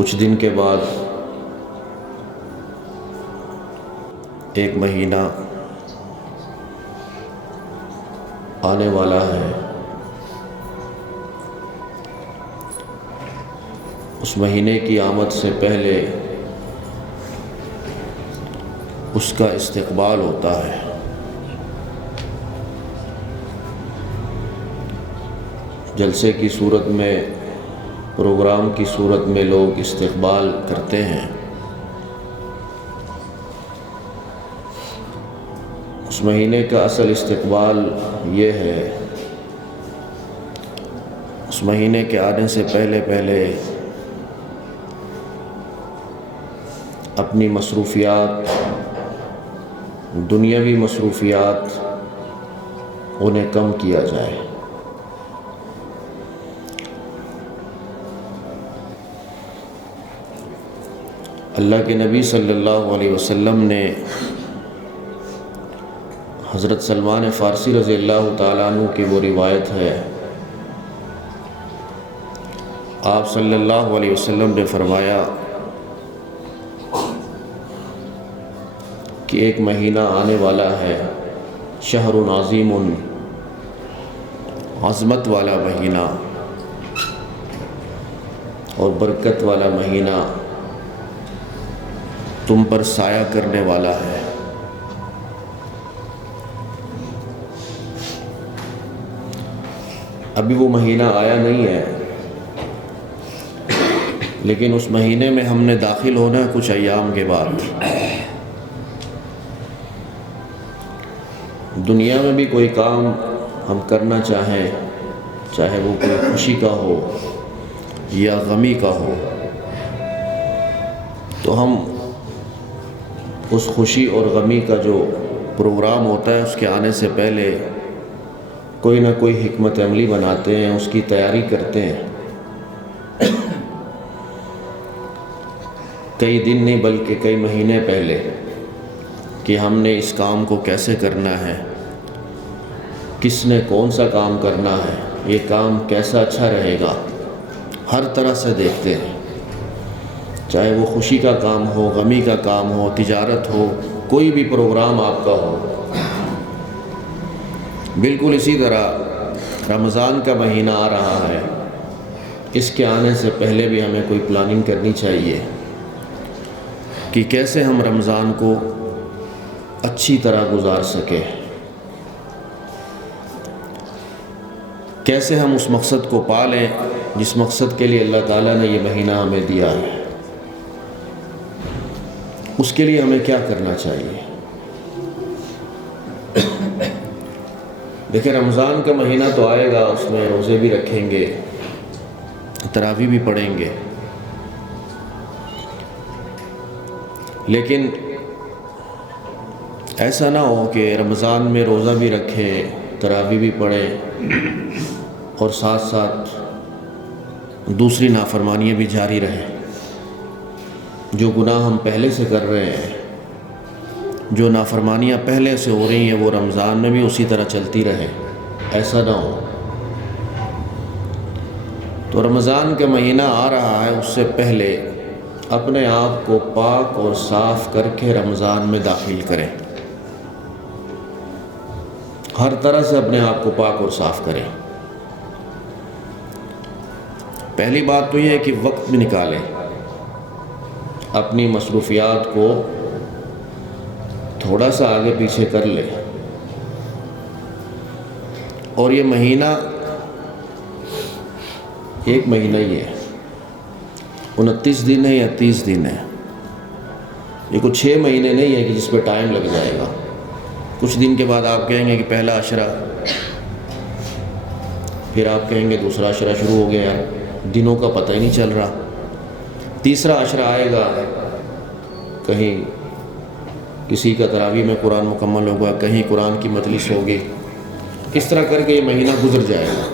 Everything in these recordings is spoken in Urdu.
کچھ دن کے بعد ایک مہینہ آنے والا ہے۔ اس مہینے کی آمد سے پہلے اس کا استقبال ہوتا ہے۔ جلسے کی صورت میں، پروگرام کی صورت میں لوگ استقبال کرتے ہیں۔ اس مہینے کا اصل استقبال یہ ہے، اس مہینے کے آنے سے پہلے اپنی مصروفیات، دنیاوی مصروفیات انہیں کم کیا جائے۔ اللہ کے نبی صلی اللہ علیہ وسلم نے حضرت سلمان فارسی رضی اللہ تعالیٰ عنہ کی وہ روایت ہے، آپ صلی اللہ علیہ وسلم نے فرمایا کہ ایک مہینہ آنے والا ہے، شہر عظیم، عظمت والا مہینہ اور برکت والا مہینہ، تم پر سایہ کرنے والا ہے۔ ابھی وہ مہینہ آیا نہیں ہے، لیکن اس مہینے میں ہم نے داخل ہونا ہے کچھ ایام کے بعد۔ دنیا میں بھی کوئی کام ہم کرنا چاہیں، چاہے وہ کوئی خوشی کا ہو یا غمی کا ہو، تو ہم اس خوشی اور غمی کا جو پروگرام ہوتا ہے اس کے آنے سے پہلے کوئی نہ کوئی حکمت عملی بناتے ہیں، اس کی تیاری کرتے ہیں۔ کئی دن نہیں بلکہ کئی مہینے پہلے کہ ہم نے اس کام کو کیسے کرنا ہے، کس نے کون سا کام کرنا ہے، یہ کام کیسا اچھا رہے گا، ہر طرح سے دیکھتے ہیں، چاہے وہ خوشی کا کام ہو، غمی کا کام ہو، تجارت ہو، کوئی بھی پروگرام آپ کا ہو۔ بالکل اسی طرح رمضان کا مہینہ آ رہا ہے، اس کے آنے سے پہلے بھی ہمیں کوئی پلاننگ کرنی چاہیے کہ کیسے ہم رمضان کو اچھی طرح گزار سکیں، کیسے ہم اس مقصد کو پا لیں جس مقصد کے لیے اللہ تعالیٰ نے یہ مہینہ ہمیں دیا ہے۔ اس کے لیے ہمیں کیا کرنا چاہیے؟ دیکھیں، رمضان کا مہینہ تو آئے گا، اس میں روزے بھی رکھیں گے، تراویح بھی پڑھیں گے، لیکن ایسا نہ ہو کہ رمضان میں روزہ بھی رکھیں، تراویح بھی پڑھیں اور ساتھ ساتھ دوسری نافرمانیاں بھی جاری رہیں۔ جو گناہ ہم پہلے سے کر رہے ہیں، جو نافرمانیاں پہلے سے ہو رہی ہیں، وہ رمضان میں بھی اسی طرح چلتی رہیں، ایسا نہ ہو۔ تو رمضان کا مہینہ آ رہا ہے، اس سے پہلے اپنے آپ کو پاک اور صاف کر کے رمضان میں داخل کریں، ہر طرح سے اپنے آپ کو پاک اور صاف کریں۔ پہلی بات تو یہ ہے کہ وقت بھی نکالیں، اپنی مصروفیات کو تھوڑا سا آگے پیچھے کر لیں، اور یہ مہینہ ایک مہینہ ہی ہے، 29 دن ہے یا 30 دن ہے، یہ کچھ 6 مہینے نہیں ہے کہ جس پہ ٹائم لگ جائے گا۔ کچھ دن کے بعد آپ کہیں گے کہ پہلا عشرہ، پھر آپ کہیں گے دوسرا عشرہ شروع ہو گیا، دنوں کا پتہ ہی نہیں چل رہا، تیسرا عشرہ آئے گا، کہیں کسی کا تراویح میں قرآن مکمل ہوگا، کہیں قرآن کی مجلس ہوگی، اس طرح کر کے یہ مہینہ گزر جائے گا،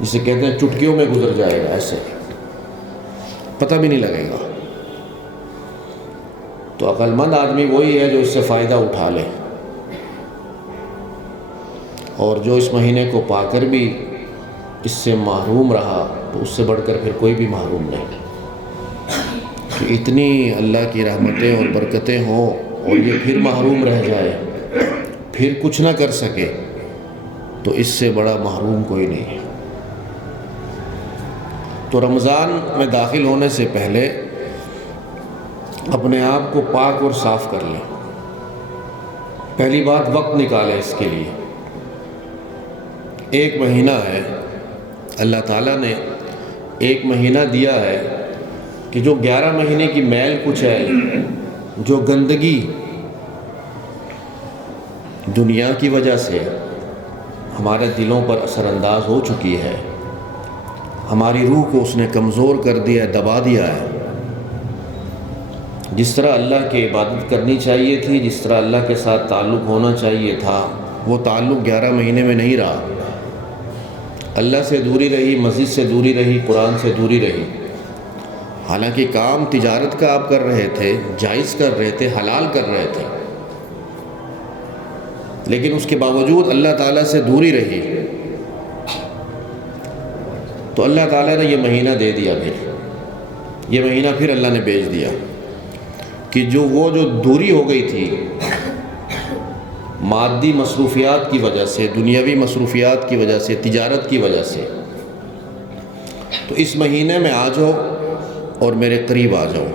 جسے کہتے ہیں چٹکیوں میں گزر جائے گا، ایسے پتہ بھی نہیں لگے گا۔ تو عقل مند آدمی وہی ہے جو اس سے فائدہ اٹھا لے، اور جو اس مہینے کو پا کر بھی اس سے محروم رہا تو اس سے بڑھ کر پھر کوئی بھی محروم نہیں. کہ اتنی اللہ کی رحمتیں اور برکتیں ہوں اور یہ پھر محروم رہ جائے، پھر کچھ نہ کر سکے، تو اس سے بڑا محروم کوئی نہیں ہے. تو رمضان میں داخل ہونے سے پہلے اپنے آپ کو پاک اور صاف کر لیں. پہلی بات، وقت نکالیں اس کے لیے. 1 مہینہ ہے، اللہ تعالیٰ نے 1 مہینہ دیا ہے کہ جو 11 مہینے کی میل کچیل، جو گندگی دنیا کی وجہ سے ہمارے دلوں پر اثر انداز ہو چکی ہے، ہماری روح کو اس نے کمزور کر دیا ہے، دبا دیا ہے. جس طرح اللہ کی عبادت کرنی چاہیے تھی، جس طرح اللہ کے ساتھ تعلق ہونا چاہیے تھا، وہ تعلق 11 مہینے میں نہیں رہا. اللہ سے دوری رہی، مسجد سے دوری رہی، قرآن سے دوری رہی. حالانکہ کام تجارت کا آپ کر رہے تھے، جائز کر رہے تھے، حلال کر رہے تھے، لیکن اس کے باوجود اللہ تعالیٰ سے دوری رہی. تو اللہ تعالیٰ نے یہ مہینہ دے دیا. پھر یہ مہینہ پھر اللہ نے بھیج دیا کہ جو دوری ہو گئی تھی مادی مصروفیات کی وجہ سے، دنیاوی مصروفیات کی وجہ سے، تجارت کی وجہ سے، تو اس مہینے میں آ جاؤ اور میرے قریب آ جاؤ.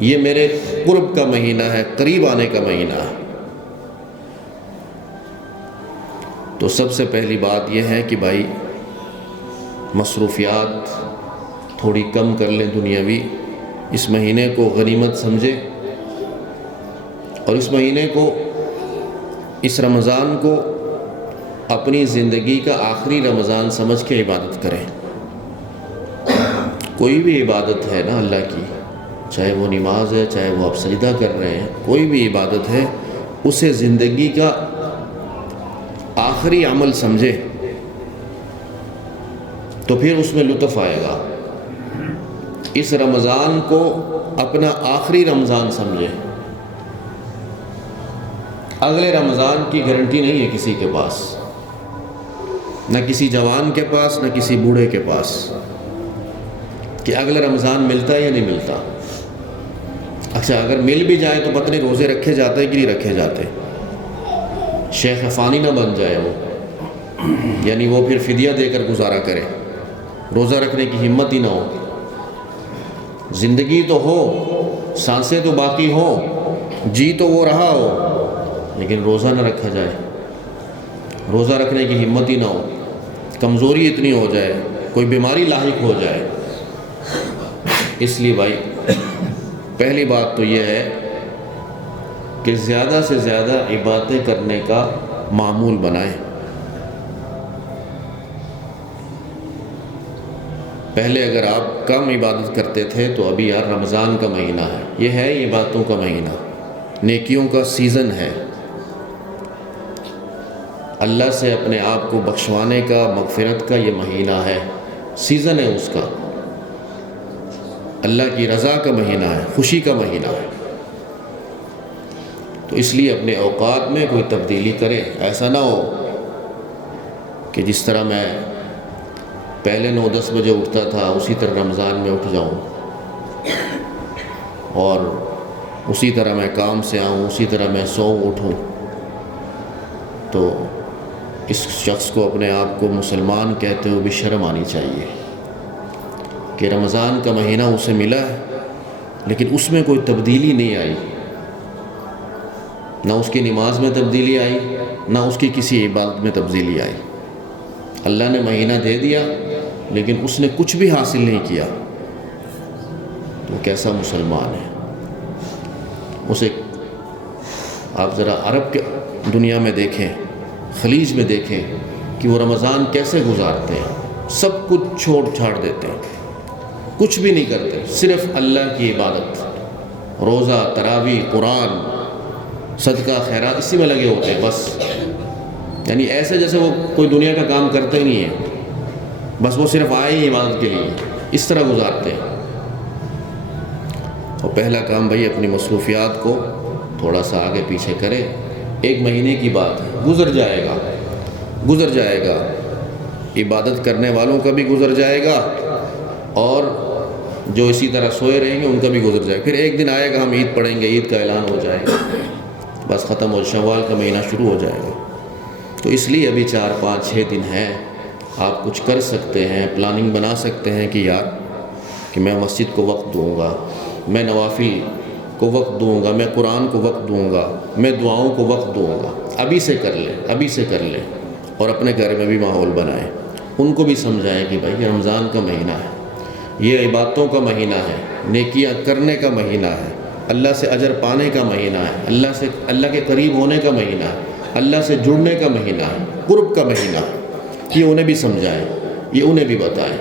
یہ میرے قرب کا مہینہ ہے، قریب آنے کا مہینہ ہے. تو سب سے پہلی بات یہ ہے کہ بھائی مصروفیات تھوڑی کم کر لیں دنیاوی. اس مہینے کو غنیمت سمجھیں اور اس مہینے کو، اس رمضان کو اپنی زندگی کا آخری رمضان سمجھ کے عبادت کریں. کوئی بھی عبادت ہے نا اللہ کی، چاہے وہ نماز ہے، چاہے وہ آپ سجدہ کر رہے ہیں، کوئی بھی عبادت ہے، اسے زندگی کا آخری عمل سمجھے تو پھر اس میں لطف آئے گا. اس رمضان کو اپنا آخری رمضان سمجھے. اگلے رمضان کی گارنٹی نہیں ہے کسی کے پاس، نہ کسی جوان کے پاس، نہ کسی بوڑھے کے پاس، کہ اگلے رمضان ملتا ہے یا نہیں ملتا. اچھا اگر مل بھی جائے تو پتہ نہیں روزے رکھے جاتے ہیں کہ نہیں رکھے جاتے. شیخ فانی نہ بن جائے وہ، یعنی وہ پھر فدیہ دے کر گزارا کرے، روزہ رکھنے کی ہمت ہی نہ ہو. زندگی تو ہو، سانسیں تو باقی ہوں، جی تو وہ رہا ہو، لیکن روزہ نہ رکھا جائے، روزہ رکھنے کی ہمت ہی نہ ہو، کمزوری اتنی ہو جائے، کوئی بیماری لاحق ہو جائے. اس لیے بھائی پہلی بات تو یہ ہے کہ زیادہ سے زیادہ عبادتیں کرنے کا معمول بنائیں. پہلے اگر آپ کم عبادت کرتے تھے تو ابھی یار رمضان کا مہینہ ہے، یہ ہے عبادتوں کا مہینہ، نیکیوں کا سیزن ہے، اللہ سے اپنے آپ کو بخشوانے کا، مغفرت کا یہ مہینہ ہے، سیزن ہے اس کا، اللہ کی رضا کا مہینہ ہے، خوشی کا مہینہ ہے. تو اس لیے اپنے اوقات میں کوئی تبدیلی کرے. ایسا نہ ہو کہ جس طرح میں پہلے 9-10 بجے اٹھتا تھا اسی طرح رمضان میں اٹھ جاؤں، اور اسی طرح میں کام سے آؤں، اسی طرح میں سوؤں اٹھوں. تو اس شخص کو اپنے آپ کو مسلمان کہتے ہوئے بھی شرم آنی چاہیے کہ رمضان کا مہینہ اسے ملا ہے لیکن اس میں کوئی تبدیلی نہیں آئی، نہ اس کی نماز میں تبدیلی آئی، نہ اس کی کسی عبادت میں تبدیلی آئی. اللہ نے مہینہ دے دیا لیکن اس نے کچھ بھی حاصل نہیں کیا، تو کیسا مسلمان ہے؟ اسے آپ ذرا عرب کے دنیا میں دیکھیں، خلیج میں دیکھیں کہ وہ رمضان کیسے گزارتے ہیں. سب کچھ چھوڑ چھاڑ دیتے ہیں، کچھ بھی نہیں کرتے، صرف اللہ کی عبادت، روزہ، تراویح، قرآن، صدقہ، خیرات، اسی میں لگے ہوتے ہیں بس. یعنی ایسے جیسے وہ کوئی دنیا کا کام کرتے ہی نہیں ہے، بس وہ صرف آئے ہی عبادت کے لیے، اس طرح گزارتے ہیں. اور پہلا کام بھائی اپنی مصروفیات کو تھوڑا سا آگے پیچھے کرے. 1 مہینے کی بات ہے، گزر جائے گا. گزر جائے گا، عبادت کرنے والوں کا بھی گزر جائے گا اور جو اسی طرح سوئے رہیں گے ان کا بھی گزر جائے گا۔ پھر ایک دن آئے گا ہم عید پڑھیں گے، عید کا اعلان ہو جائے گا، بس ختم ہو، شوال کا مہینہ شروع ہو جائے گا۔ تو اس لیے ابھی 4 5 6 دن ہیں، آپ کچھ کر سکتے ہیں، پلاننگ بنا سکتے ہیں کہ یار کہ میں مسجد کو وقت دوں گا، میں نوافل کو وقت دوں گا، میں قرآن کو وقت دوں گا، میں دعاؤں کو وقت دوں گا۔ ابھی سے کر لیں، ابھی سے کر لیں، اور اپنے گھر میں بھی ماحول بنائیں، ان کو بھی سمجھائیں کہ بھائی یہ رمضان کا مہینہ ہے، یہ عبادتوں کا مہینہ ہے، نیکیاں کرنے کا مہینہ ہے، اللہ سے اجر پانے کا مہینہ ہے، اللہ کے قریب ہونے کا مہینہ ہے، اللہ سے جڑنے کا مہینہ ہے، قرب کا مہینہ ہے۔ یہ انہیں بھی سمجھائیں، یہ انہیں بھی بتائیں۔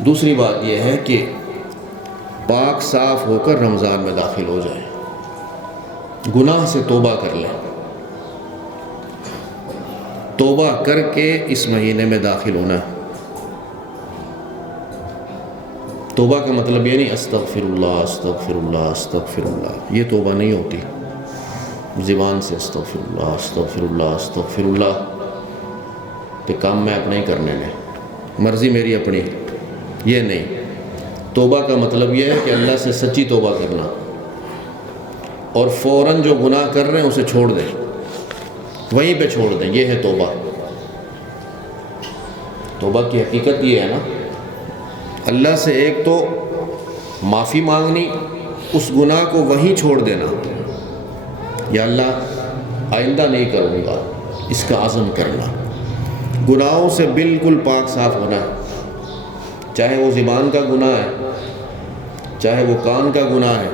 دوسری بات یہ ہے کہ پاک صاف ہو کر رمضان میں داخل ہو جائیں، گناہ سے توبہ کر لیں، توبہ کر کے اس مہینے میں داخل ہونا ہے۔ توبہ کا مطلب یہ نہیں استغفر اللہ استغفر اللہ استغفر اللہ، یہ توبہ نہیں ہوتی۔ زبان سے استغفر اللہ استغفر اللہ استغفر اللہ، کہ کام میں اپنے ہی کرنے میں، مرضی میری اپنی، یہ نہیں۔ توبہ کا مطلب یہ ہے کہ اللہ سے سچی توبہ کرنا، اور فوراً جو گناہ کر رہے ہیں اسے چھوڑ دیں، وہیں پہ چھوڑ دیں، یہ ہے توبہ۔ توبہ کی حقیقت یہ ہے نا، اللہ سے ایک تو معافی مانگنی، اس گناہ کو وہیں چھوڑ دینا، یا اللہ آئندہ نہیں کروں گا، اس کا عزم کرنا، گناہوں سے بالکل پاک صاف ہونا ہے، چاہے وہ زبان کا گناہ ہے، چاہے وہ کان کا گناہ ہے،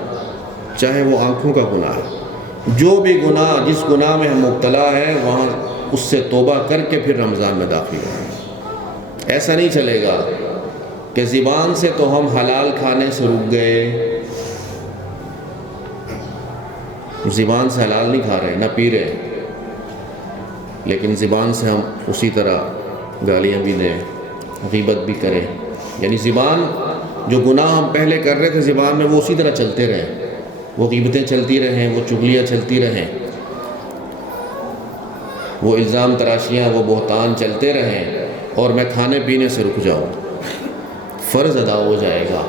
چاہے وہ آنکھوں کا گناہ ہے، جو بھی گناہ، جس گناہ میں ہم مبتلا ہیں وہاں اس سے توبہ کر کے پھر رمضان میں داخل ہوں۔ ایسا نہیں چلے گا کہ زبان سے تو ہم حلال کھانے سے رک گئے، زبان سے حلال نہیں کھا رہے، نہ پی رہے، لیکن زبان سے ہم اسی طرح گالیاں بھی دیں، غیبت بھی کریں، یعنی زبان جو گناہ ہم پہلے کر رہے تھے زبان میں وہ اسی طرح چلتے رہیں، وہ غیبتیں چلتی رہیں، وہ چغلیاں چلتی رہیں، وہ الزام تراشیاں، وہ بہتان چلتے رہیں، اور میں کھانے پینے سے رک جاؤں، فرض ادا ہو جائے گا۔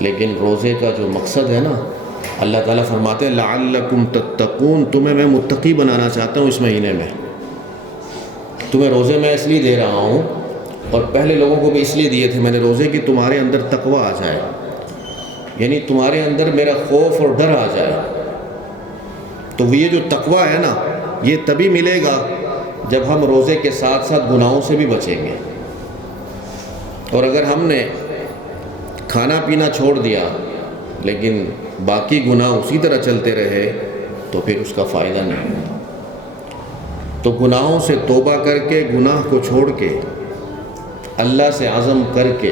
لیکن روزے کا جو مقصد ہے نا، اللہ تعالیٰ فرماتے ہیں لعلکم تتقون، تمہیں میں متقی بنانا چاہتا ہوں اس مہینے میں، تمہیں روزے میں اس لیے دے رہا ہوں، اور پہلے لوگوں کو بھی اس لیے دیے تھے میں نے روزے، کہ تمہارے اندر تقویٰ آ جائے، یعنی تمہارے اندر میرا خوف اور ڈر آ جائے۔ تو یہ جو تقویٰ ہے نا، یہ تبھی ملے گا جب ہم روزے کے ساتھ ساتھ گناہوں سے بھی بچیں گے، اور اگر ہم نے کھانا پینا چھوڑ دیا لیکن باقی گناہ اسی طرح چلتے رہے تو پھر اس کا فائدہ نہیں۔ تو گناہوں سے توبہ کر کے، گناہ کو چھوڑ کے، اللہ سے عزم کر کے،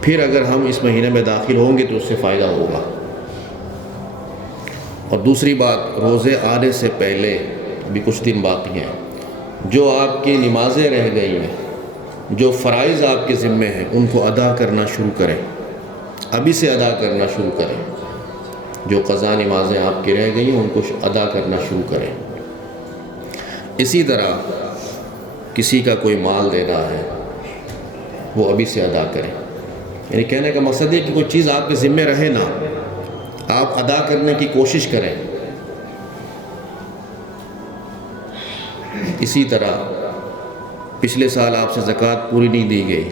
پھر اگر ہم اس مہینے میں داخل ہوں گے تو اس سے فائدہ ہوگا۔ اور دوسری بات، روزے آنے سے پہلے بھی کچھ دن باقی ہیں، جو آپ کی نمازیں رہ گئی ہیں، جو فرائض آپ کے ذمے ہیں، ان کو ادا کرنا شروع کریں، ابھی سے ادا کرنا شروع کریں۔ جو قضا نمازیں آپ کی رہ گئی ہیں ان کو ادا کرنا شروع کریں۔ اسی طرح کسی کا کوئی مال دینا ہے وہ ابھی سے ادا کریں، یعنی کہنے کا مقصد ہے کہ کوئی چیز آپ کے ذمے رہے نا، آپ ادا کرنے کی کوشش کریں۔ اسی طرح پچھلے سال آپ سے زکوٰۃ پوری نہیں دی گئی،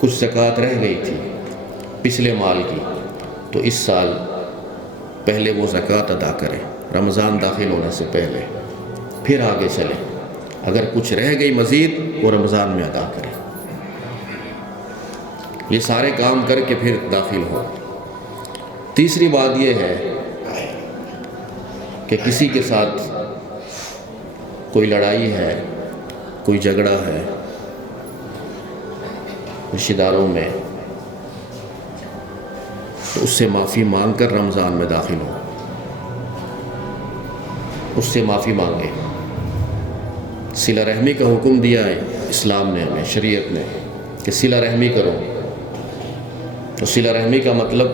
کچھ زکوٰۃ رہ گئی تھی پچھلے مال کی، تو اس سال پہلے وہ زکوٰۃ ادا کریں رمضان داخل ہونے سے پہلے، پھر آگے چلیں۔ اگر کچھ رہ گئی مزید وہ رمضان میں ادا کریں۔ یہ سارے کام کر کے پھر داخل ہو۔ تیسری بات یہ ہے کہ کسی کے ساتھ کوئی لڑائی ہے، کوئی جھگڑا ہے رشتہ داروں میں، تو اس سے معافی مانگ کر رمضان میں داخل ہو، اس سے معافی مانگے۔ صلہ رحمی کا حکم دیا ہے اسلام نے ہمیں، شریعت نے، کہ صلہ رحمی کرو۔ تو صلہ رحمی کا مطلب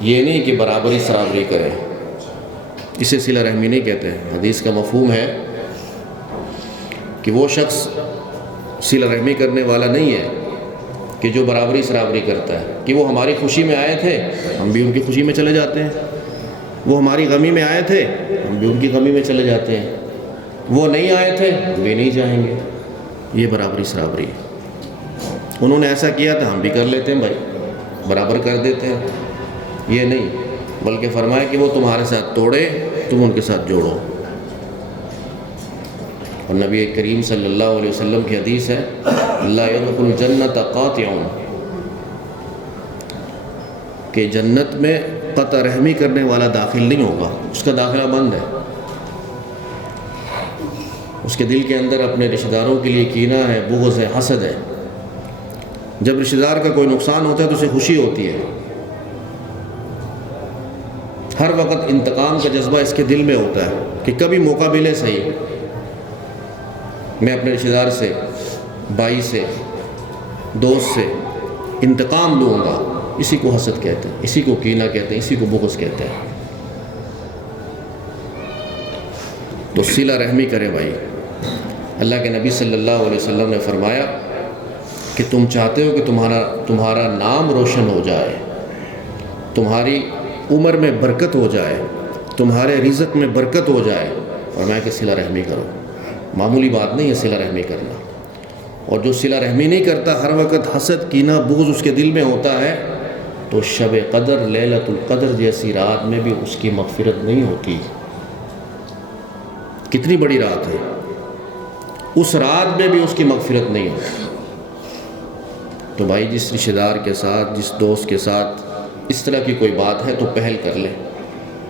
یہ نہیں کہ برابری سرابری کریں، اسے صلہ رحمی نہیں کہتے ہیں۔ حدیث کا مفہوم ہے کہ وہ شخص صلہ رحمی کرنے والا نہیں ہے کہ جو برابری سرابری کرتا ہے، کہ وہ ہماری خوشی میں آئے تھے ہم بھی ان کی خوشی میں چلے جاتے ہیں، وہ ہماری غمی میں آئے تھے ہم بھی ان کی غمی میں چلے جاتے ہیں، وہ نہیں آئے تھے ہم بھی نہیں جائیں گے۔ یہ برابری سرابری ہے۔ انہوں نے ایسا کیا تھا ہم بھی کر لیتے ہیں بھائی، برابر کر دیتے ہیں، یہ نہیں، بلکہ فرمایا کہ وہ تمہارے ساتھ توڑے تم ان کے ساتھ جوڑو۔ اور نبی کریم صلی اللہ علیہ وسلم کی حدیث ہے لا يدخل الجنت قاطع، کہ جنت میں قطع رحمی کرنے والا داخل نہیں ہوگا، اس کا داخلہ بند ہے۔ اس کے دل کے اندر اپنے رشتہ داروں کے لیے کینہ ہے، بغض ہے، حسد ہے۔ جب رشتہ دار کا کوئی نقصان ہوتا ہے تو اسے خوشی ہوتی ہے، ہر وقت انتقام کا جذبہ اس کے دل میں ہوتا ہے کہ کبھی موقع ملے صحیح میں اپنے رشتہ دار سے، بھائی سے، دوست سے انتقام لوں گا۔ اسی کو حسد کہتے ہیں، اسی کو کینہ کہتے ہیں، اسی کو بغض کہتے ہیں۔ تو صلہ رحمی کرے بھائی۔ اللہ کے نبی صلی اللہ علیہ وسلم نے فرمایا کہ تم چاہتے ہو کہ تمہارا نام روشن ہو جائے، تمہاری عمر میں برکت ہو جائے، تمہارے رزق میں برکت ہو جائے، اور میں کہ صلہ رحمی کرو۔ معمولی بات نہیں ہے صلہ رحمی کرنا، اور جو صلہ رحمی نہیں کرتا، ہر وقت حسد کینہ بغض اس کے دل میں ہوتا ہے، تو شب قدر لیلۃ القدر جیسی رات میں بھی اس کی مغفرت نہیں ہوتی۔ کتنی بڑی رات ہے، اس رات میں بھی اس کی مغفرت نہیں ہوتی۔ تو بھائی جس رشتہ دار کے ساتھ، جس دوست کے ساتھ اس طرح کی کوئی بات ہے تو پہل کر لے۔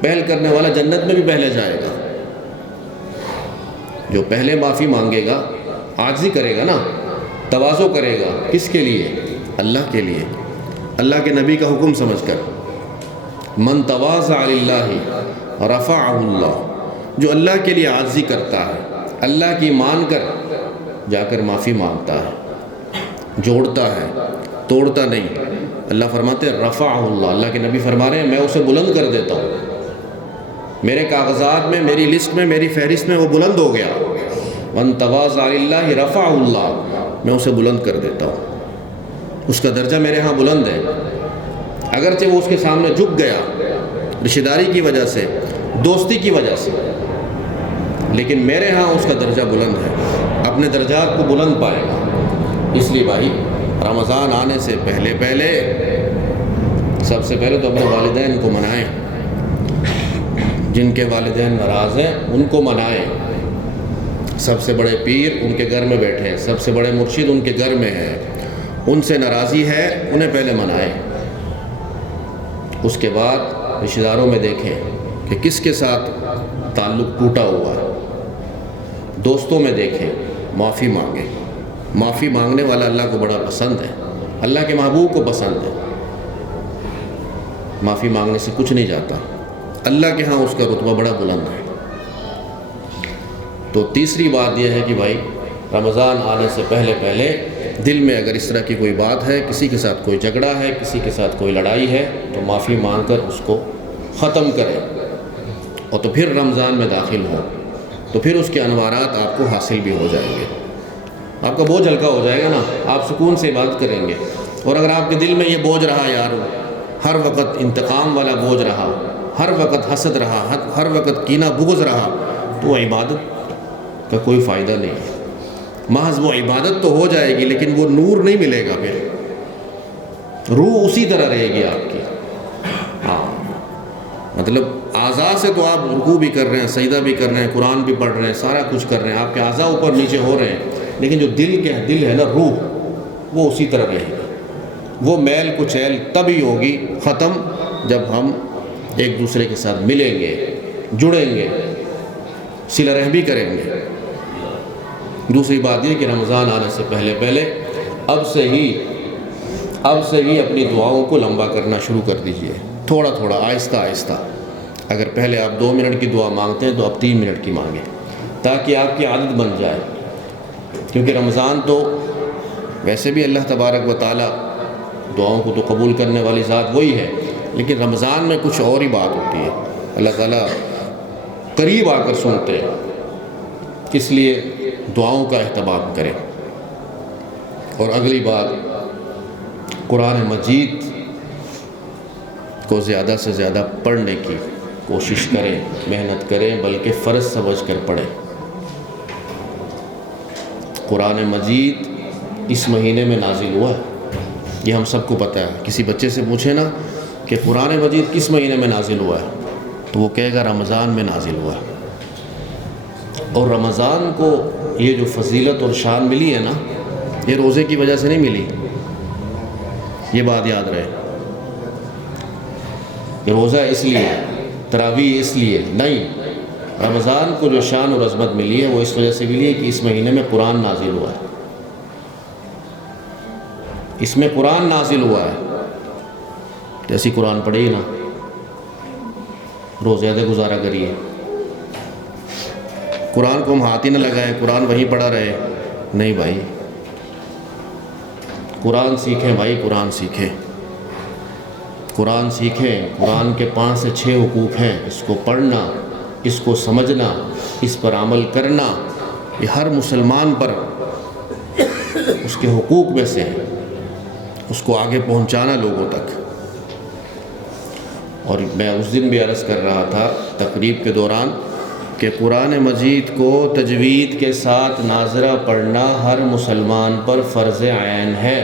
پہل کرنے والا جنت میں بھی پہلے جائے گا۔ جو پہلے معافی مانگے گا، عاجزی کرے گا نا، تواضع کرے گا، کس کے لیے؟ اللہ کے لیے، اللہ کے نبی کا حکم سمجھ کر۔ من تواضع للہ رفعہ اللہ، جو اللہ کے لیے عاجزی کرتا ہے، اللہ کی مان کر جا کر معافی مانگتا ہے، جوڑتا ہے، توڑتا نہیں۔ اللہ فرماتے ہیں رفعہ اللہ، اللہ کے نبی فرما رہے ہیں میں اسے بلند کر دیتا ہوں، میرے کاغذات میں، میری لسٹ میں، میری فہرست میں وہ بلند ہو گیا۔ من تواضع للہ رفعہ اللہ، میں اسے بلند کر دیتا ہوں، اس کا درجہ میرے ہاں بلند ہے۔ اگرچہ وہ اس کے سامنے جھک گیا رشتہ داری کی وجہ سے، دوستی کی وجہ سے، لیکن میرے ہاں اس کا درجہ بلند ہے، اپنے درجات کو بلند پائے گا۔ اس لیے بھائی رمضان آنے سے پہلے سب سے پہلے تو اپنے والدین کو منائیں، جن کے والدین ناراض ہیں ان کو منائیں۔ سب سے بڑے پیر ان کے گھر میں بیٹھے ہیں، سب سے بڑے مرشد ان کے گھر میں ہیں، ان سے ناراضی ہے انہیں پہلے منائیں۔ اس کے بعد رشتہ داروں میں دیکھیں کہ کس کے ساتھ تعلق ٹوٹا ہوا ہے، دوستوں میں دیکھیں، معافی مانگیں۔ معافی مانگنے والا اللہ کو بڑا پسند ہے، اللہ کے محبوب کو پسند ہے۔ معافی مانگنے سے کچھ نہیں جاتا، اللہ کے ہاں اس کا رتبہ بڑا بلند ہے۔ تو تیسری بات یہ ہے کہ بھائی رمضان آنے سے پہلے دل میں اگر اس طرح کی کوئی بات ہے، کسی کے ساتھ کوئی جھگڑا ہے، کسی کے ساتھ کوئی لڑائی ہے، تو معافی مانگ کر اس کو ختم کریں، اور تو پھر رمضان میں داخل ہوں، تو پھر اس کے انوارات آپ کو حاصل بھی ہو جائیں گے، آپ کا بوجھ ہلکا ہو جائے گا نا، آپ سکون سے عبادت کریں گے۔ اور اگر آپ کے دل میں یہ بوجھ رہا یار، ہر وقت انتقام والا بوجھ رہا، ہر وقت حسد رہا، ہر وقت کینہ بغض رہا، تو عبادت کا کوئی فائدہ نہیں ہے۔ محض وہ عبادت تو ہو جائے گی لیکن وہ نور نہیں ملے گا، پھر روح اسی طرح رہے گی آپ کی۔ ہاں مطلب اعضاء سے تو آپ رکوع بھی کر رہے ہیں، سجدہ بھی کر رہے ہیں، قرآن بھی پڑھ رہے ہیں، سارا کچھ کر رہے ہیں، آپ کے اعضاء اوپر نیچے ہو رہے ہیں، لیکن جو دل ہے نا، روح، وہ اسی طرح رہے گی۔ وہ میل کچیل تبھی ہوگی ختم جب ہم ایک دوسرے کے ساتھ ملیں گے، جڑیں گے، صلہ رحمی کریں گے۔ دوسری بات یہ کہ رمضان آنے سے پہلے اب سے ہی اپنی دعاؤں کو لمبا کرنا شروع کر دیجئے، تھوڑا تھوڑا، آہستہ آہستہ۔ اگر پہلے آپ 2 منٹ کی دعا مانگتے ہیں تو اب 3 منٹ کی مانگیں، تاکہ آپ کی عادت بن جائے۔ کیونکہ رمضان تو ویسے بھی اللہ تبارک و تعالی دعاؤں کو تو قبول کرنے والی ذات وہی ہے، لیکن رمضان میں کچھ اور ہی بات ہوتی ہے۔ اللہ تعالیٰ قریب آ کر سنتے ہیں، اس لیے دعاؤں کا اہتمام کریں۔ اور اگلی بات، قرآن مجید کو زیادہ سے زیادہ پڑھنے کی کوشش کریں، محنت کریں، بلکہ فرض سمجھ کر پڑھیں۔ قرآن مجید اس مہینے میں نازل ہوا ہے، یہ ہم سب کو پتہ ہے۔ کسی بچے سے پوچھے نا کہ قرآن مجید کس مہینے میں نازل ہوا ہے، تو وہ کہے گا رمضان میں نازل ہوا ہے۔ اور رمضان کو یہ جو فضیلت اور شان ملی ہے نا، یہ روزے کی وجہ سے نہیں ملی، یہ بات یاد رہے۔ یہ روزہ اس لیے، تراویح اس لیے نہیں، رمضان کو جو شان اور عظمت ملی ہے وہ اس وجہ سے ملی ہے کہ اس مہینے میں قرآن نازل ہوا ہے، اس میں قرآن نازل ہوا ہے۔ تو ایسی قرآن پڑھیے نا، روزے دے گزارا کریے، قرآن کو ہم ہاتھ ہی نہ لگائیں، قرآن وہیں پڑھا رہے، نہیں بھائی، قرآن سیکھیں بھائی، قرآن سیکھیں، قرآن سیکھیں۔ قرآن کے 5 سے 6 حقوق ہیں، اس کو پڑھنا، اس کو سمجھنا، اس پر عمل کرنا، یہ ہر مسلمان پر اس کے حقوق میں سے ہے، اس کو آگے پہنچانا لوگوں تک۔ اور میں اس دن بھی عرض کر رہا تھا تقریب کے دوران کہ قرآن مجید کو تجوید کے ساتھ ناظرہ پڑھنا ہر مسلمان پر فرض عین ہے۔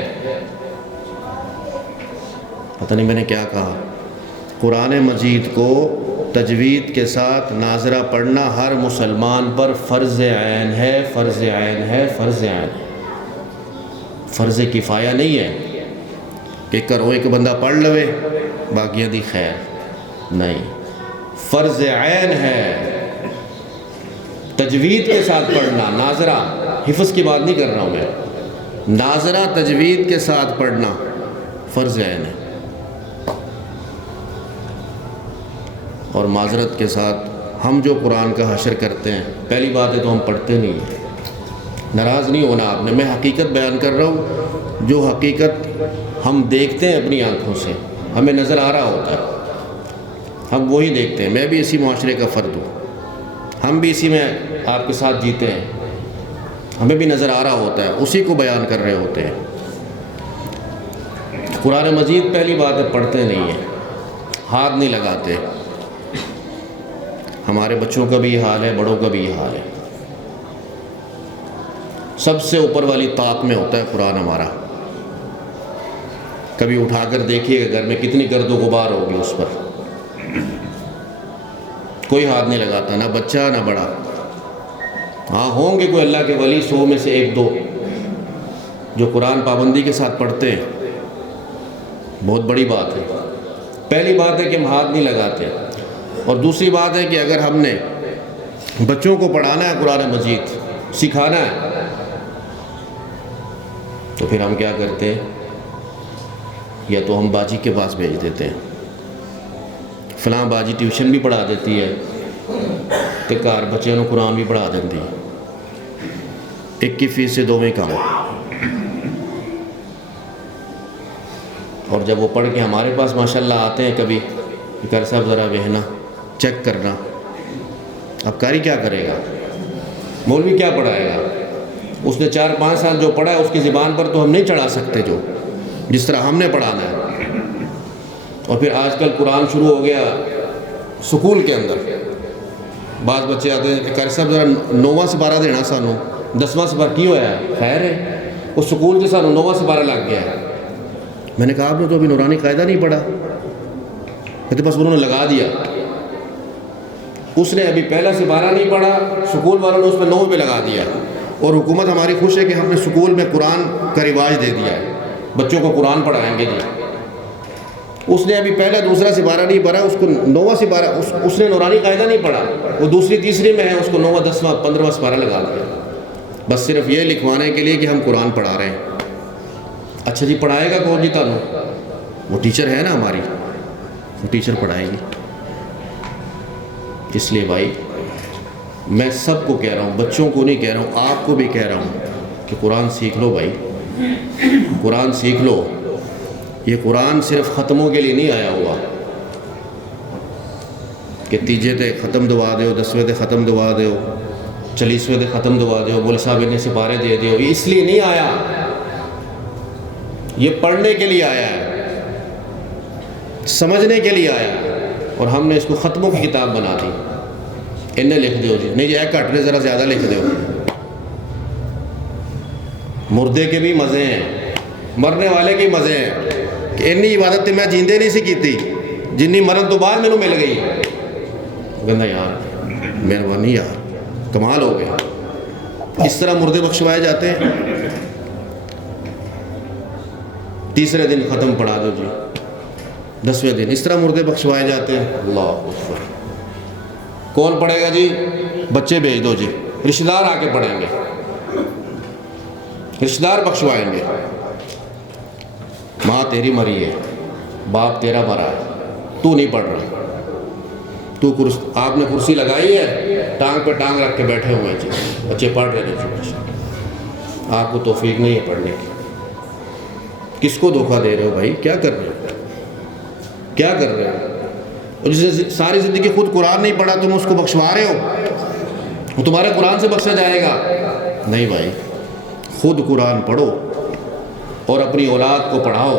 پتہ نہیں میں نے کیا کہا، قرآن مجید کو تجوید کے ساتھ ناظرہ پڑھنا ہر مسلمان پر فرض عین ہے، فرض عین ہے، فرض عین ہے، فرض کفایہ نہیں ہے کہ کرو ایک بندہ پڑھ لوے باقیاں دی خیر، نہیں، فرض عین ہے تجوید کے ساتھ پڑھنا، ناظرہ، حفظ کی بات نہیں کر رہا ہوں میں، ناظرہ تجوید کے ساتھ پڑھنا فرض عین ہے۔ اور معذرت کے ساتھ ہم جو قرآن کا حشر کرتے ہیں، پہلی بات ہے تو ہم پڑھتے نہیں ہیں، ناراض نہیں ہونا آپ نے، میں حقیقت بیان کر رہا ہوں، جو حقیقت ہم دیکھتے ہیں اپنی آنکھوں سے، ہمیں نظر آ رہا ہوتا ہے، ہم وہی دیکھتے ہیں۔ میں بھی اسی معاشرے کا فرد ہوں، ہم بھی اسی میں آپ کے ساتھ جیتے ہیں، ہمیں بھی نظر آ رہا ہوتا ہے، اسی کو بیان کر رہے ہوتے ہیں۔ قرآن مجید پہلی بات ہے پڑھتے نہیں ہیں، ہاتھ نہیں لگاتے، ہمارے بچوں کا بھی یہ حال ہے، بڑوں کا بھی یہ حال ہے۔ سب سے اوپر والی طاق میں ہوتا ہے قرآن ہمارا، کبھی اٹھا کر دیکھیے کہ گھر میں کتنی گرد و غبار ہوگی اس پر، کوئی ہاتھ نہیں لگاتا، نہ بچہ نہ بڑا۔ ہاں ہوں گے کوئی اللہ کے ولی 100 میں سے 1-2 جو قرآن پابندی کے ساتھ پڑھتے ہیں، بہت بڑی بات ہے۔ پہلی بات ہے کہ ہم ہاتھ نہیں لگاتے، اور دوسری بات ہے کہ اگر ہم نے بچوں کو پڑھانا ہے قرآن مجید، سکھانا ہے، تو پھر ہم کیا کرتے ہیں، یا تو ہم باجی کے پاس بھیج دیتے ہیں، فلاں باجی ٹیوشن بھی پڑھا دیتی ہے تے گھر بچوں کو قرآن بھی پڑھا دیتی ہے، 1 کی فیس سے 2 میں کام۔ اور جب وہ پڑھ کے ہمارے پاس ماشاءاللہ آتے ہیں کبھی، کہ صاحب ذرا بہنا چیک کرنا، اب قاری کیا کرے گا، مولوی کیا پڑھائے گا، اس نے 4-5 سال جو پڑھا ہے اس کی زبان پر تو ہم نہیں چڑھا سکتے جو جس طرح ہم نے پڑھانا ہے۔ اور پھر آج کل قرآن شروع ہو گیا سکول کے اندر، بعض بچے آتے ہیں کہ قاری صاحب ذرا 9واں سپارہ دینا سانو، 10واں سپارہ کی ہوا ہے، خیر ہے، اس سکول سے سانو 9واں سپارہ لگ گیا ہے۔ میں نے کہا آپ نے تو ابھی نورانی قاعدہ نہیں پڑھا، کہتے بس انہوں نے لگا دیا، اس نے ابھی پہلا سپارہ نہیں پڑھا، سکول والوں نے اس پہ 9 پہ لگا دیا، اور حکومت ہماری خوش ہے کہ ہم نے سکول میں قرآن کا رواج دے دیا ہے، بچوں کو قرآن پڑھائیں گے جی۔ اس نے ابھی پہلا دوسرا سپارہ نہیں پڑھا، اس کو 9واں سپارہ، اس نے نورانی قاعدہ نہیں پڑھا، وہ دوسری تیسری میں ہے، اس کو 9واں 10واں 15واں سپارہ لگا دیا، بس صرف یہ لکھوانے کے لیے کہ ہم قرآن پڑھا رہے ہیں۔ اچھا جی پڑھائے گا کون جی تانوں؟ وہ ٹیچر ہے نا ہماری، وہ ٹیچر پڑھائے گی۔ اس لیے بھائی میں سب کو کہہ رہا ہوں، بچوں کو نہیں کہہ رہا ہوں، آپ کو بھی کہہ رہا ہوں کہ قرآن سیکھ لو بھائی، قرآن سیکھ لو۔ یہ قرآن صرف ختموں کے لیے نہیں آیا ہوا، کہ تیجے تے ختم دوا دیو، 10ویں تے ختم دوا دیو، 40ویں تے ختم دوا دیو، مول صاحب انہیں سپارے دے دیو. یہ اس لیے نہیں آیا، یہ پڑھنے کے لیے آیا ہے، سمجھنے کے لیے آیا ہے. اور ہم نے اس کو ختموں کی کتاب بنا دی. انہیں لکھ دیو جی، نہیں جی ایک کٹ نے ذرا زیادہ لکھ دیو. مردے کے بھی مزے ہیں، مرنے والے کے مزے ہیں کہ انی عبادت تے میں جیندے نہیں سی کیتی جنی مرن تو بعد مینوں مل گئی. کہنا یار مہربانی یار کمال ہو گیا. اس طرح مردے بخشوائے جاتے ہیں. تیسرے دن ختم پڑھا دو جی، 10ویں دن اس طرح مردے بخشوائے جاتے ہیں. اللہ اکبر. کون پڑھے گا جی؟ بچے بھیج دو جی، رشتہ دار آ کے پڑھیں گے، رشتہ دار بخشوائیں گے. ماں تیری مری ہے، باپ تیرا مرا ہے، تو نہیں پڑھ رہا، تو آپ نے کرسی لگائی ہے، ٹانگ پہ ٹانگ رکھ کے بیٹھے ہوئے ہیں جی، بچے پڑھ رہے ہیں. آپ کو توفیق نہیں ہے پڑھنے کی. کس کو دھوکہ دے رہے ہو بھائی؟ کیا کر رہے ہو؟ کیا کر رہے ہو؟ اور جس نے ساری زندگی خود قرآن نہیں پڑھا تم اس کو بخشوا رہے ہو، وہ تمہارے قرآن سے بخشا جائے گا؟ نہیں بھائی، خود قرآن پڑھو اور اپنی اولاد کو پڑھاؤ.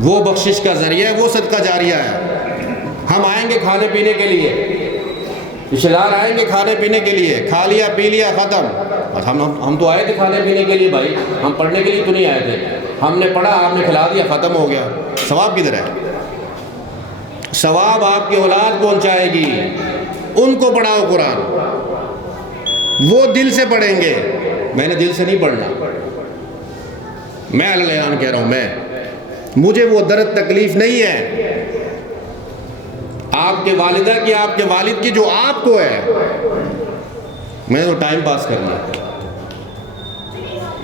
وہ بخشش کا ذریعہ ہے، وہ صدقہ جاریہ ہے. ہم آئیں گے کھانے پینے کے لیے، رشتہ دار آئیں گے کھانے پینے کے لیے، کھا لیا پی لیا ختم. ہم تو آئے تھے کھانے پینے کے لیے بھائی، ہم پڑھنے کے لیے تو نہیں آئے تھے. ہم نے پڑھا، آپ نے کھلا دیا، ختم ہو گیا. ثواب کدھر ہے؟ ثواب آپ کی اولاد پہنچائے گی. ان کو پڑھاؤ قرآن، وہ دل سے پڑھیں گے. میں نے دل سے نہیں پڑھنا، میں اعلان کہہ رہا ہوں، مجھے وہ درد تکلیف نہیں ہے آپ کے والدہ کی، آپ کے والد کی، جو آپ کو ہے. میں تو ٹائم پاس کرنا ہے.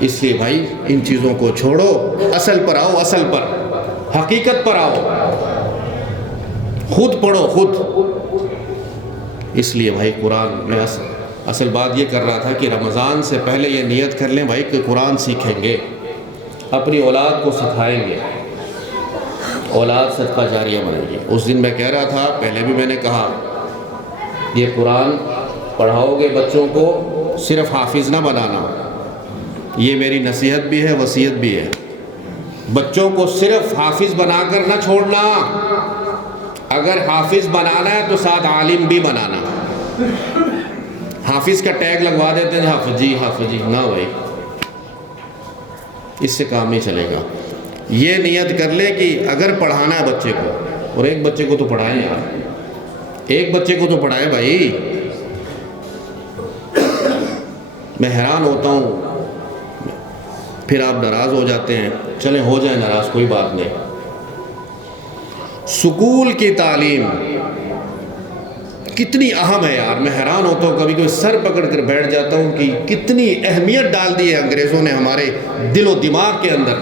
اس لیے بھائی ان چیزوں کو چھوڑو، اصل پر آؤ، اصل پر، حقیقت پر آؤ. خود پڑھو خود. اس لیے بھائی قرآن میں اصل بات یہ کر رہا تھا کہ رمضان سے پہلے یہ نیت کر لیں بھائی کہ قرآن سیکھیں گے، اپنی اولاد کو سکھائیں گے، اولاد صدقہ جاریہ بنے گی. اس دن میں کہہ رہا تھا، پہلے بھی میں نے کہا، یہ قرآن پڑھاؤ گے بچوں کو، صرف حافظ نہ بنانا. یہ میری نصیحت بھی ہے، وصیت بھی ہے. بچوں کو صرف حافظ بنا کر نہ چھوڑنا. اگر حافظ بنانا ہے تو ساتھ عالم بھی بنانا. حافظ کا ٹیگ لگوا دیتے ہیں، حافظ جی حافظ جی، نہ بھائی، اس سے کام نہیں چلے گا. یہ نیت کر لے کہ اگر پڑھانا ہے بچے کو، اور ایک بچے کو تو پڑھائیں یار، ایک بچے کو تو پڑھائیں بھائی. میں حیران ہوتا ہوں، پھر آپ ناراض ہو جاتے ہیں. چلیں ہو جائیں ناراض، کوئی بات نہیں. سکول کی تعلیم کتنی اہم ہے یار. میں حیران ہوتا ہوں، کبھی کبھی سر پکڑ کر بیٹھ جاتا ہوں کہ کتنی اہمیت ڈال دی ہے انگریزوں نے ہمارے دل و دماغ کے اندر،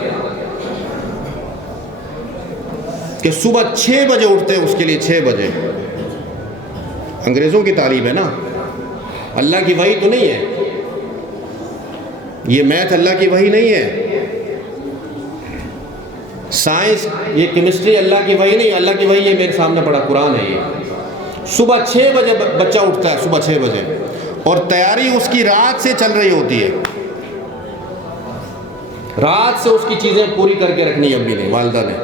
کہ صبح 6 بجے اٹھتے ہیں اس کے لیے. 6 بجے انگریزوں کی تعلیم ہے نا، اللہ کی وحی تو نہیں ہے. یہ میتھ اللہ کی وحی نہیں ہے. سائنس، یہ کیمسٹری اللہ کی وحی نہیں. اللہ کی وحی یہ میرے سامنے پڑا قرآن ہے. یہ صبح 6 بجے بچہ اٹھتا ہے، صبح 6 بجے، اور تیاری اس کی رات سے چل رہی ہوتی ہے. رات سے اس کی چیزیں پوری کر کے رکھنی امی نے، والدہ نے.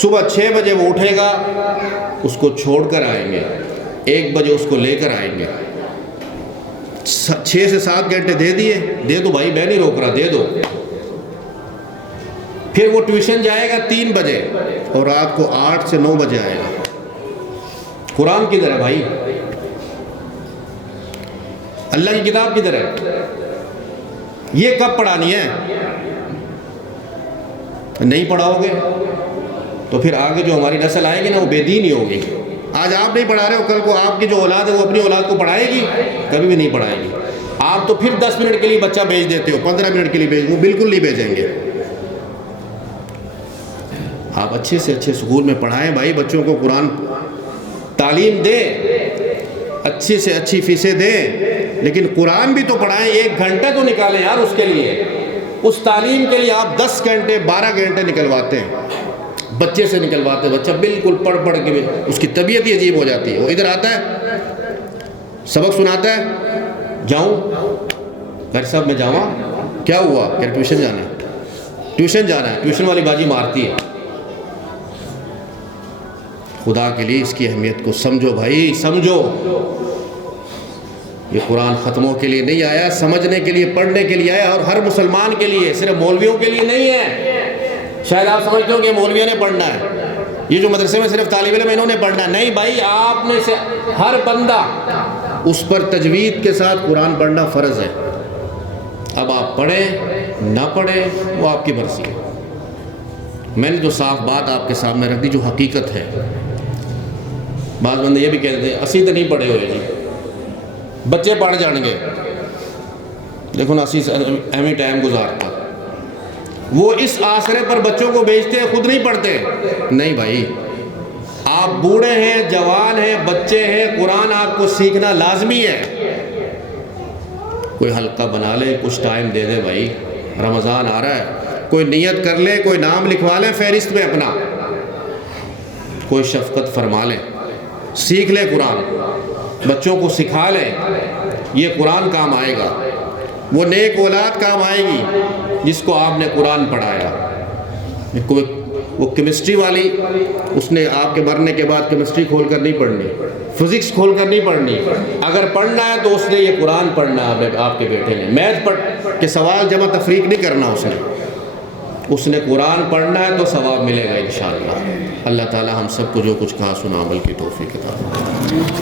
صبح 6 بجے وہ اٹھے گا، اس کو چھوڑ کر آئیں گے، 1 بجے اس کو لے کر آئیں گے. 6 سے 7 گھنٹے دے دیے، دے دو بھائی، میں نہیں روک رہا، دے دو. پھر وہ ٹیوشن جائے گا 3 بجے، اور رات کو 8 سے 9 بجے آئے گا. قرآن کدھر ہے بھائی؟ اللہ کی کتاب کدھر ہے؟ یہ کب پڑھانی ہے؟ نہیں پڑھاؤ گے تو پھر آگے جو ہماری نسل آئے گی نا، وہ بے دین ہی ہوگی. آج آپ نہیں پڑھا رہے ہو، کل کو آپ کی جو اولاد ہے وہ اپنی اولاد کو پڑھائے گی؟ کبھی بھی نہیں پڑھائے گی. آپ تو پھر 10 منٹ کے لیے بچہ بھیج دیتے ہو، 15 منٹ کے لیے بھیج، وہ بالکل نہیں بھیجیں گے. آپ اچھے سے اچھے سکول میں پڑھائیں بھائی، بچوں کو قرآن تعلیم دیں، اچھی سے اچھی فیسیں دیں، لیکن قرآن بھی تو پڑھائیں. 1 گھنٹہ تو نکالیں یار اس کے لیے. اس تعلیم کے لیے آپ 10 گھنٹے 12 گھنٹے نکلواتے ہیں. بچے سے نکلواتے، بچہ بالکل پڑھ پڑھ کے اس کی طبیعت ہی عجیب ہو جاتی ہے. وہ ادھر آتا ہے، سبق سناتا ہے، جاؤں گھر صاحب میں جاؤں، کیا ہوا؟ کہ ٹیوشن جانا ہے. ٹیوشن جانا ہے، ٹیوشن والی باجی مارتی ہے. خدا کے لیے اس کی اہمیت کو سمجھو بھائی، سمجھو. یہ قرآن ختموں کے لیے نہیں آیا، سمجھنے کے لیے، پڑھنے کے لیے آیا، اور ہر مسلمان کے لیے، صرف مولویوں کے لیے نہیں ہے. شاید آپ سمجھتے ہو کہ مولویوں نے پڑھنا ہے، یہ جو مدرسے میں صرف طالب علم انہوں نے پڑھنا ہے. نہیں بھائی، آپ میں سے ہر بندہ اس پر تجوید کے ساتھ قرآن پڑھنا فرض ہے. اب آپ پڑھیں نہ پڑھیں وہ آپ کی مرضی ہے. میں نے جو صاف بات آپ کے سامنے رکھ دی، جو حقیقت ہے. بعض بندے یہ بھی کہتے ہیں اسی تو نہیں پڑھے ہوئے جی، بچے پڑھ جان گے. دیکھو نا، اسی اہمی ٹائم گزارتا، وہ اس آسرے پر بچوں کو بیچتے ہیں، خود نہیں پڑھتے. نہیں بھائی، آپ بوڑھے ہیں، جوان ہیں، بچے ہیں، قرآن آپ کو سیکھنا لازمی ہے. کوئی حلقہ بنا لے، کچھ ٹائم دے دے بھائی. رمضان آ رہا ہے، کوئی نیت کر لے، کوئی نام لکھوا لے فہرست میں اپنا، کوئی شفقت فرما لے، سیکھ لے قرآن، بچوں کو سکھا لے. یہ قرآن کام آئے گا. وہ نیک اولاد کام آئے گی جس کو آپ نے قرآن پڑھایا. وہ کیمسٹری والی، اس نے آپ کے مرنے کے بعد کیمسٹری کھول کر نہیں پڑھنی، فزکس کھول کر نہیں پڑھنی. اگر پڑھنا ہے تو اس نے یہ قرآن پڑھنا ہے. آپ کے بیٹے نے میتھ پڑھ کے سوال جمع تفریق نہیں کرنا، اس نے قرآن پڑھنا ہے تو ثواب ملے گا انشاءاللہ. اللہ تعالی ہم سب کو جو کچھ کہا سنا عمل کی توفیق عطا فرمائے.